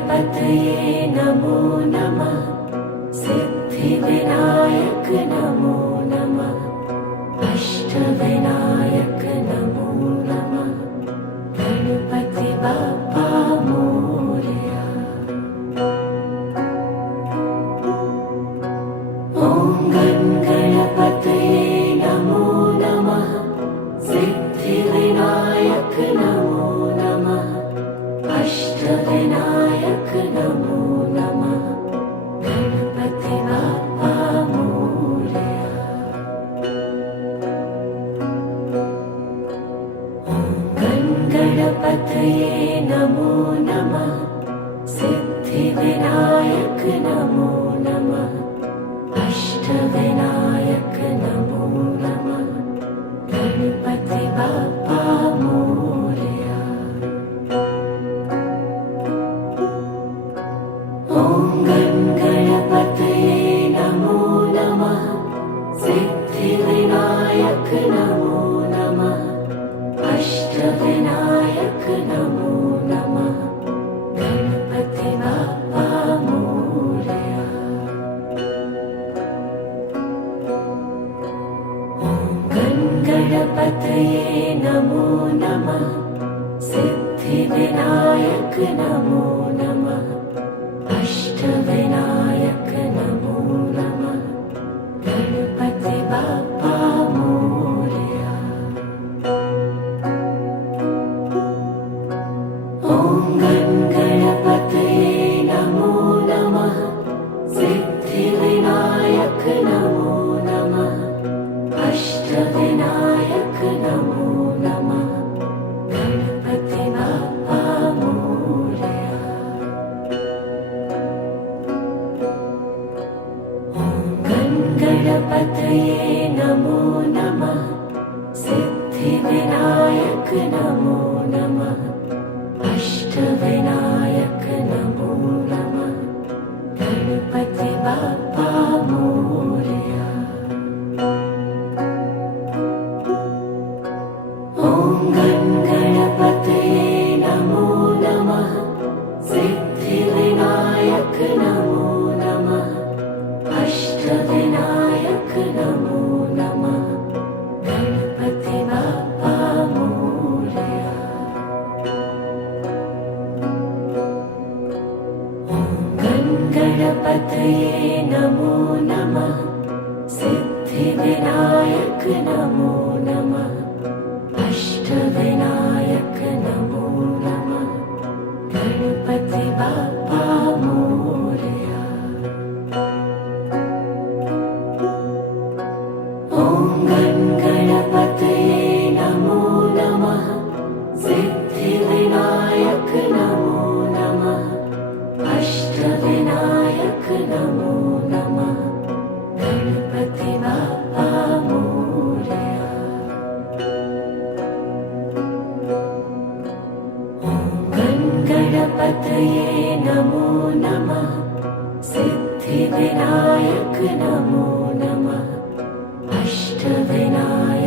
गणपतये नमो नमः। सिद्धिविनायक नमो नमः। अष्टविनायक नमो नमः। गणपति बाप्पा मोरया। ॐ गणपतये नमो नमः। सिद्धिविनायक नमो नमः। अष्टविनायक नमो नमः। गणपति बाप्पा मोरया। ॐ गणपतये नमो नमः। सिद्धिविनायक नमो नमः। अष्टविनायक नमो नमः। गणपति बाप्पा मोरया। ॐ गणपतये नमो नमः। सिद्धिविनायक नमो नमः। अष्टविनायक नमो नमः। गणपति बाप्पा मोरया। ॐ गणपतये नमो नमः। सिद्धिविनायक नमो नमः। अष्टविनायक नमो नमः। गणपति बाप्पा मोरया। ॐ गणपतये नमो नमः। सिद्धिविनायक नमो नमः। अष्टविनायक नमो नमः। गणपति बाप्पा मोरया। ॐ गणपतये नमो नमः। सिद्धिविनायक नमो नमः। अष्टविनायक नमो नमः। गणपति बाप्पा मोरया। ॐ गणपतये नमो नमः। सिद्धिविनायक नमो नमः। अष्टविनायक नमो नमः। गणपति बाप्पा मोरया। ॐ गणपतये नमो नमः। सिद्धिविनायक नमो नमः। अष्टविनायक नमो नमः। गणपति बाप्पा मोरया। ॐ गणपतये नमो नमः। सिद्धिविनायक नमो नमः। अष्टविनायक नमो नमः। गणपति बाप्पा मोरया। ॐ गणपतये नमो नमः। सिद्धिविनायक नमो नमः। अष्टविनायक